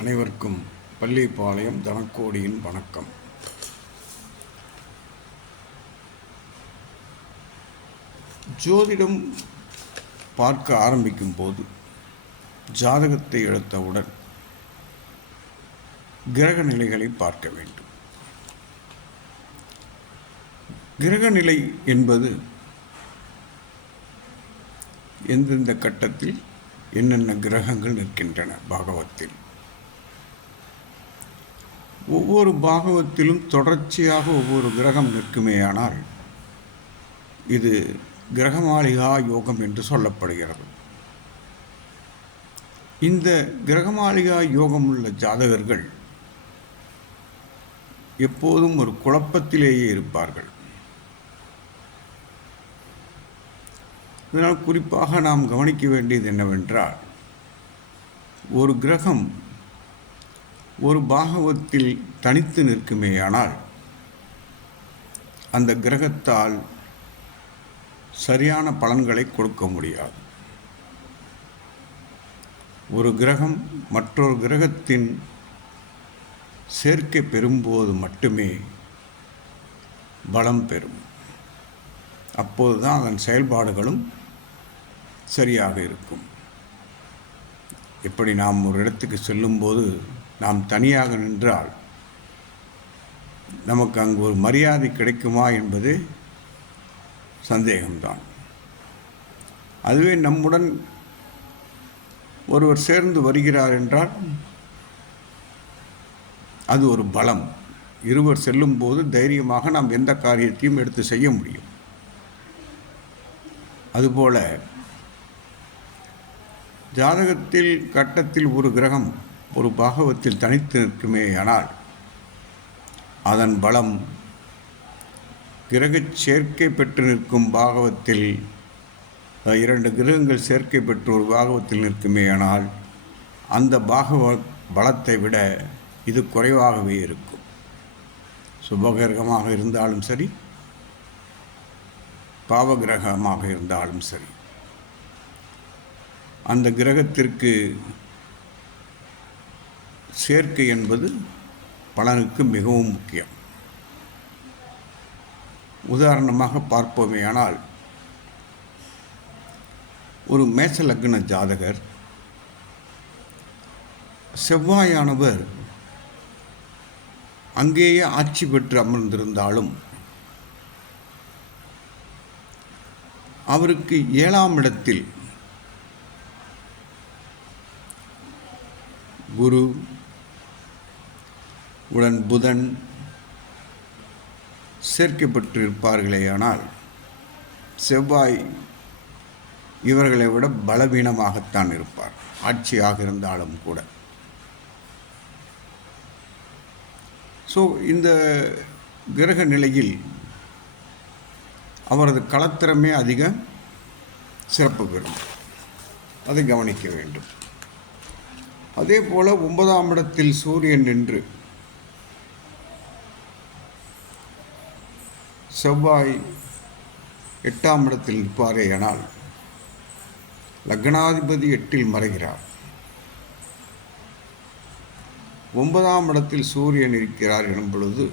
அனைவருக்கும் பள்ளிப்பாளையம் தனக்கோடியின் வணக்கம். ஜோதிடம் பார்க்க ஆரம்பிக்கும் போது ஜாதகத்தை எடுத்தவுடன் கிரக நிலைகளை பார்க்க வேண்டும். கிரக நிலை என்பது எந்தெந்த கட்டத்தில் என்னென்ன கிரகங்கள் நிற்கின்றன. பாகவத்தில் ஒவ்வொரு பாகவத்திலும் தொடர்ச்சியாக ஒவ்வொரு கிரகம் நிற்குமேயானால் இது கிரகமாளிகா யோகம் என்று சொல்லப்படுகிறது. இந்த கிரகமாளிகா யோகம் உள்ள ஜாதகர்கள் எப்போதும் ஒரு குழப்பத்திலேயே இருப்பார்கள். இதனால் குறிப்பாக நாம் கவனிக்க வேண்டியது என்னவென்றால், ஒரு கிரகம் ஒரு பாகவத்தில் தனித்து நிற்குமேயானால் அந்த கிரகத்தால் சரியான பலன்களை கொடுக்க முடியாது. ஒரு கிரகம் மற்றொரு கிரகத்தின் சேர்க்கை பெறும்போது மட்டுமே பலம் பெறும். அப்போதுதான் அதன் செயல்பாடுகளும் சரியாக இருக்கும். எப்படி நாம் ஒரு இடத்துக்கு செல்லும்போது நாம் தனியாக நின்றால் நமக்கு அங்கு ஒரு மரியாதை கிடைக்குமா என்பது சந்தேகம்தான். அதுவே நம்முடன் ஒருவர் சேர்ந்து வருகிறார் என்றால் அது ஒரு பலம். இருவர் செல்லும்போது தைரியமாக நாம் எந்த காரியத்தையும் எடுத்து செய்ய முடியும். அதுபோல ஜாதகத்தில் கட்டத்தில் ஒரு கிரகம் ஒரு பாகவத்தில் தனித்து நிற்குமேயானால் அதன் பலம் கிரக சேர்க்கை பெற்று நிற்கும் பாகவத்தில், இரண்டு கிரகங்கள் சேர்க்கை பெற்று ஒரு பாகவத்தில் நிற்குமேயானால் அந்த பாகவ பலத்தை விட இது குறைவாகவே இருக்கும். சுபகிரகமாக இருந்தாலும் சரி, பாவகிரகமாக இருந்தாலும் சரி, அந்த கிரகத்திற்கு சேர்க்கை என்பது பலனுக்கு மிகவும் முக்கியம். உதாரணமாக பார்ப்போமேயானால், ஒரு மேஷ லக்ன ஜாதகர் செவ்வாயானவர் அங்கேயே ஆட்சி பெற்று அமர்ந்திருந்தாலும் அவருக்கு 7ஆம் இடத்தில் குரு உடன் புதன் சேர்க்கப்பட்டிருப்பார்களேயானால் செவ்வாய் இவர்களை விட பலவீனமாகத்தான் இருப்பார், ஆட்சியாக இருந்தாலும் கூட. இந்த கிரக நிலையில் அவரது களத்திறமே அதிக சிறப்பு பெறும். அதை கவனிக்க வேண்டும். அதே போல 9ஆம் இடத்தில் சூரியன் நின்று செவ்வாய் 8ஆம் இடத்தில் நிற்பாரேயானால் லக்னாதிபதி 8இல் மறைகிறார். 9ஆம் இடத்தில் சூரியன் இருக்கிறார் எனும் பொழுது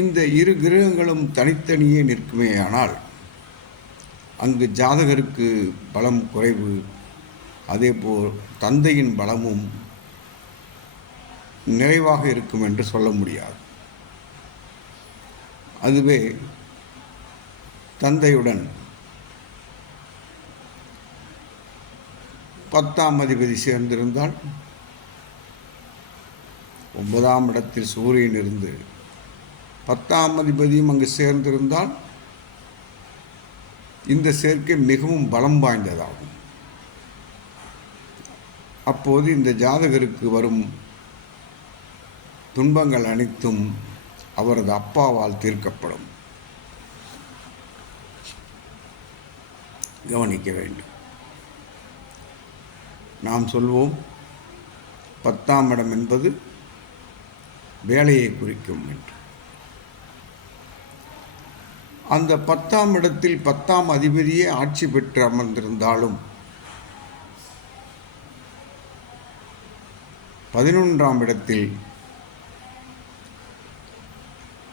இந்த இரு கிரகங்களும் தனித்தனியே நிற்குமேயானால் அங்கு ஜாதகருக்கு பலம் குறைவு. அதேபோல் தந்தையின் பலமும் நிறைவாக இருக்கும் என்று சொல்ல முடியாது. அதுவே தந்தையுடன் 10ஆம் அதிபதி சேர்ந்திருந்தால், 9ஆம் இடத்தில் சூரியன் இருந்து 10ஆம் அதிபதியும் அங்கு சேர்ந்திருந்தால் இந்த சேர்க்கை மிகவும் பலம் வாய்ந்ததாகும். அப்போது இந்த ஜாதகருக்கு வரும் துன்பங்கள் அனைத்தும் அவரது அப்பாவால் தீர்க்கப்படும். கவனிக்க வேண்டும். நாம் சொல்வோம் 10ஆம் இடம் என்பது வேலையை குறிக்கும் என்று. அந்த 10ஆம் இடத்தில் 10ஆம் அதிபதியே ஆட்சி பெற்று அமர்ந்திருந்தாலும் 11ஆம் இடத்தில்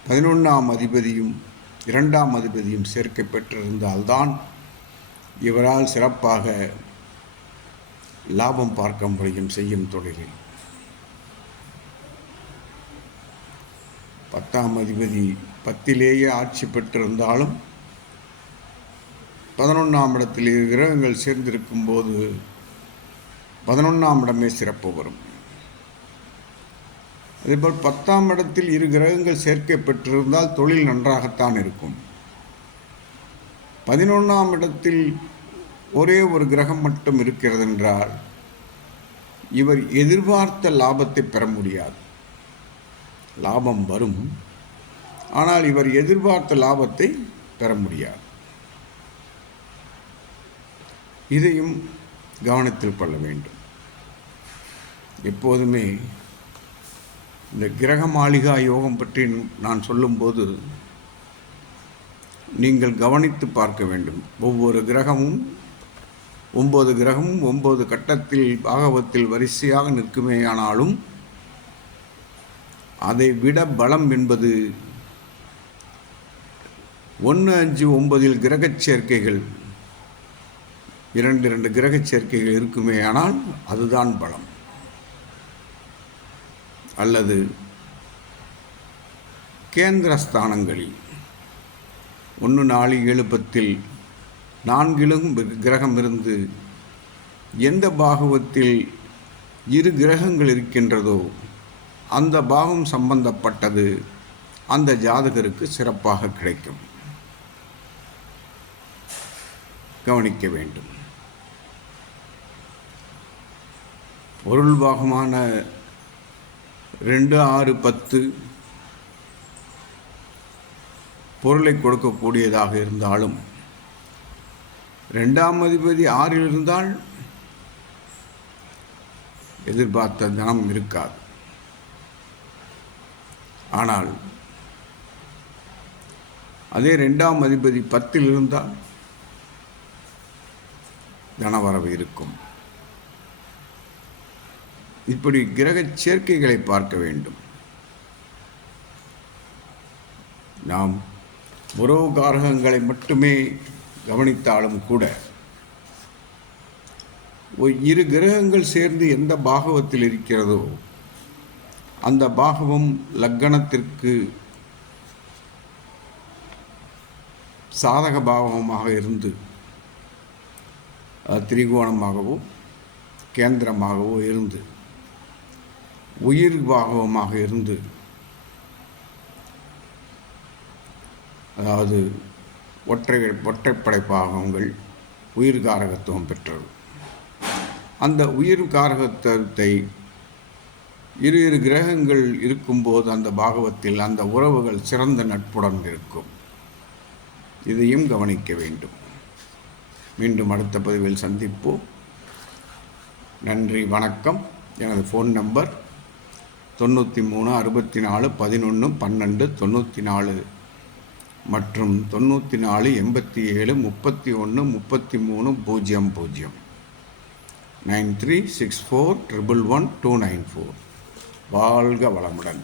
11ஆம் அதிபதியும் 2ஆம் அதிபதியும் சேர்க்கை பெற்றிருந்தால்தான் இவரால் சிறப்பாக லாபம் பார்க்க முடியும் செய்யும் தொழிலில். 10ஆம் அதிபதி 10லேயே ஆட்சி பெற்றிருந்தாலும் 11ஆம் இடத்தில் கிரகங்கள் சேர்ந்திருக்கும் போது 11ஆம் இடமே சிறப்பு வரும். அதேபோல் 10ஆம் இடத்தில் 2 கிரகங்கள் சேர்க்கை பெற்றிருந்தால் தொழில் நன்றாகத்தான் இருக்கும். 11ஆம் இடத்தில் ஒரே ஒரு கிரகம் மட்டும் இருக்கிறது என்றால் இவர் எதிர்பார்த்த லாபத்தை பெற முடியாது. லாபம் வரும், ஆனால் இவர் எதிர்பார்த்த லாபத்தை பெற முடியாது. இதையும் கவனத்தில் கொள்ள வேண்டும். எப்போதுமே இந்த கிரக மாளிகா யோகம் பற்றி நான் சொல்லும்போது நீங்கள் கவனித்து பார்க்க வேண்டும். ஒவ்வொரு கிரகமும் 9 கிரகமும் 9 கட்டத்தில் பாகவத்தில் வரிசையாக நிற்குமேயானாலும் அதை விட பலம் என்பது 1, 5, 9 கிரகச் சேர்க்கைகள் 2 கிரகச் சேர்க்கைகள் இருக்குமேயானால் அதுதான் பலம். அல்லது கேந்திரஸ்தானங்களில் 1, 4, 7, 10 4 கிரகம் இருந்து எந்த பாகவத்தில் 2 கிரகங்கள் இருக்கின்றதோ அந்த பாகம் சம்பந்தப்பட்டது அந்த ஜாதகருக்கு சிறப்பாக கிடைக்கும். கவனிக்க வேண்டும். பொருள் பாகமான 2, 6, 10 பொருளை கொடுக்கக்கூடியதாக இருந்தாலும் 2ஆம் அதிபதி 6ல் இருந்தால் எதிர்பார்த்த தனம் இருக்காது. ஆனால் அதே 2ஆம் அதிபதி 10ல் இருந்தால் தனவரவு இருக்கும். இப்படி கிரக சேர்க்கைகளை பார்க்க வேண்டும். நாம் உறவு காரகங்களை மட்டுமே கவனித்தாலும் கூட 2 கிரகங்கள் சேர்ந்து எந்த பாகவத்தில் இருக்கிறதோ அந்த பாகவம் லக்கணத்திற்கு சாதக பாகவமாக இருந்து திரிகோணமாகவோ கேந்திரமாகவோ இருந்து உயிர் பாகவமாக இருந்து, அதாவது ஒற்றைப்படை பாகங்கள் உயிர் காரகத்துவம் பெற்றது. அந்த உயிர் காரகத்துவத்தை 2 கிரகங்கள் இருக்கும்போது அந்த பாகவத்தில் அந்த உறவுகள் சிறந்த நட்புடன் இருக்கும். இதையும் கவனிக்க வேண்டும். மீண்டும் அடுத்த பதிவில் சந்திப்போம். நன்றி, வணக்கம். எனது ஃபோன் நம்பர் 93 64 11 12 94 மற்றும் 94 87 31 33 00 9364 111 294. வாழ்க வளமுடன்.